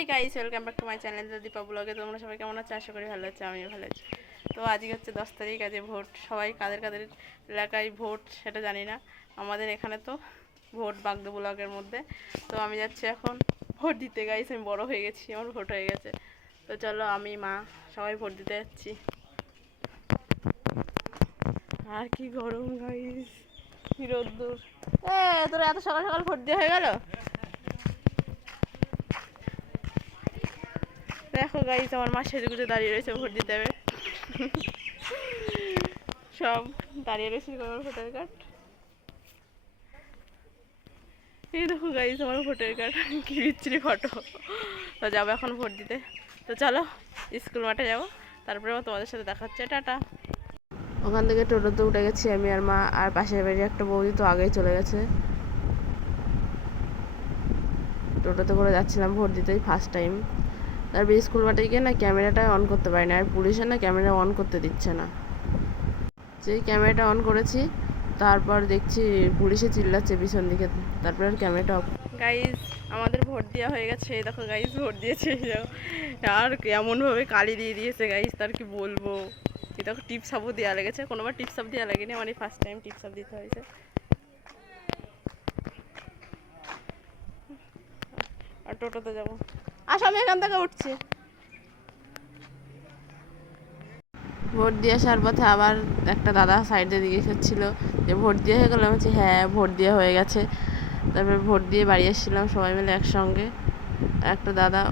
Hey guys, welcome back to my channel the Deepa ব্লগে। তোমরা সবাই কেমন আছো? আশা করি ভালো আছো, আমিও ভালো আছি। তো আজকে হচ্ছে 10 তারিখ, আজকে ভোট। সবাই কাদের কাদের এলাকায় ভোট সেটা জানি না, আমাদের এখানে তো ভোট বাগদা ব্লগের মধ্যে। তো আমি যাচ্ছি এখন ভোট দিতে। গাইস আমি বড় হয়ে গেছি, আমার ভোট হয়ে গেছে। তো চলো আমি মা সবাই ভোট দিতে যাচ্ছি। আর কি গরম গাইস, কি রোদ্দুর। তোরা এত সকাল সকাল ভোট দেওয়া হয়ে গেল? দেখো গাইস, আমার মা সেজে গুজে দাঁড়িয়ে রয়েছে ভোট দিতে হবে। সব দাঁড়িয়ে রয়েছে আমার ভোটার কার্ড। এই দেখো গাইস আমার ভোটার কার্ড, কি বিচ্ছিরি ফটো। তো যাবো এখন ভোট দিতে। তো চলো স্কুল মাঠে যাবো, তারপরে তোমাদের সাথে দেখা হচ্ছে। টাটা। ওখান থেকে টোটোতে উঠে গেছি আমি আর মা, আর পাশের বাড়ির একটা বৌদি তো আগেই চলে গেছে। টোটোতে করে যাচ্ছিলাম ভোট দিতেই, ফার্স্ট টাইম। তারপরে স্কুল মাঠে গিয়ে না ক্যামেরাটা অন করতে পারি না, আর পুলিশে না ক্যামেরা অন করতে দিচ্ছে না। যেই ক্যামেরাটা অন করেছি তারপর দেখছি পুলিশে চিল্লাচ্ছে পিছন দিকে, তারপর আর ক্যামেরাটা অফ। গাইজ আমাদের ভোট দেওয়া হয়ে গেছে, দেখো গাইজ ভোট দিয়েছে। আর এমনভাবে কালি দিয়ে দিয়েছে গাইজ, তার কি বলবো। এই দেখো টিপ সাপও দেওয়া লেগেছে, কোনোবার টিপ সাপ দেওয়া লাগেনি, আমার এই ফার্স্ট টাইম টিপ সাপ দিতে হয়েছে। আর টোটোতে যাবো, আসো আমি এখান থেকে উঠছি। ভোট দিয়ে আসার পথে আবার একটা দাদা সাইডে দিকে হচ্ছিলো যে ভোট দিয়ে হয়ে গেলো। আমি বলছি হ্যাঁ ভোট দিয়ে হয়ে গেছে। তারপরে ভোট দিয়ে বাড়ি এসেছিলাম সবাই মিলে একসঙ্গে। একটা দাদা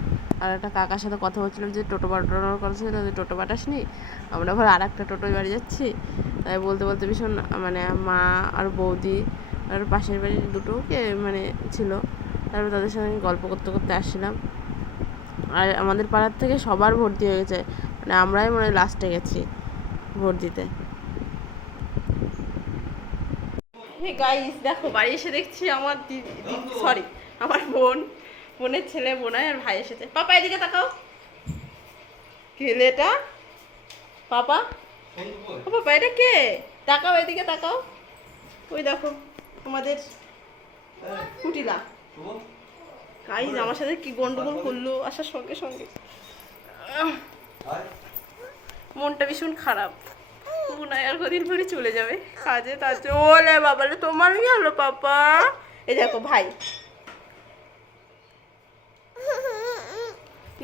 আর একটা কাকার সাথে কথা বলছিলাম যে টোটো পাঠানোর কথা ছিল, টোটো পাঠাসনি, আমরা আবার আর একটা টোটোয় বাড়ি যাচ্ছি। তাই বলতে বলতে ভীষণ মানে মা আর বৌদি আর পাশের বাড়ির দুটোকে মানে ছিল, তারপরে তাদের সঙ্গে গল্প করতে করতে আসছিলাম। আর আমাদের পাড়ার থেকে সবার ভর্তি হয়ে গেছে, মানে আমরাই মনে হয় লাস্টে গেছি ভোট দিতে। গাইস দেখো বাড়ি এসে দেখছি আমার সরি আমার বোনের ছেলে বোনাই আর ভাই এসেছে। পাপা এদিকে তাকাও, ছেলেটা পাপা, পাপা এটা কে? তাকাও এদিকে তাকাও, ওই দেখো আমাদের কুটিলা। গাইস আমার সাথে কি গন্ডগোল করলো আসার সঙ্গে সঙ্গে, মনটা ভীষণ খারাপ। বোনাই আর কদিন পরে চলে যাবে কাজে, তার জন্য। ওলে বাবালে তোমার কি হলো পাপা? এই দেখো ভাই,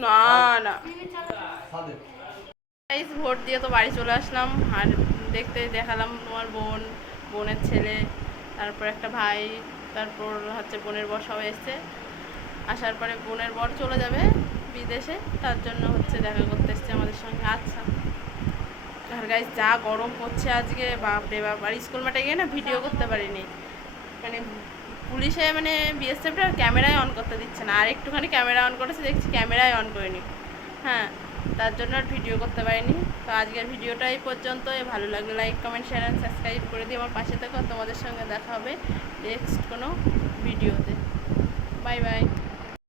না না ভোট দিয়ে তো বাড়ি চলে আসলাম। আর দেখালাম তোমার বোনের ছেলে, তারপর একটা ভাই, তারপর হচ্ছে বোনের বর সবাই এসছে। আসার পরে বোনের বর চলে যাবে বিদেশে, তার জন্য হচ্ছে দেখা করতে এসছে আমাদের সঙ্গে। আচ্ছা। আর গাইস যা গরম পড়ছে আজকে, বাপরে বাপ। আর স্কুল মাঠে গিয়ে না ভিডিও করতে পারিনি, মানে পুলিশে মানে বিএসএফটা ক্যামেরায় অন করতে দিচ্ছে না। আর একটুখানি ক্যামেরা অন করেছে, দেখছি ক্যামেরায় অন করিনি, হ্যাঁ, তার জন্য আর ভিডিও করতে পারিনি। তো আজকের ভিডিওটা এই পর্যন্ত। ভালো লাগলে like comment share and subscribe করে দিই আমার পাশে থেকো। তোমাদের সঙ্গে দেখা হবে নেক্সট কোনো ভিডিওতে। Bye bye.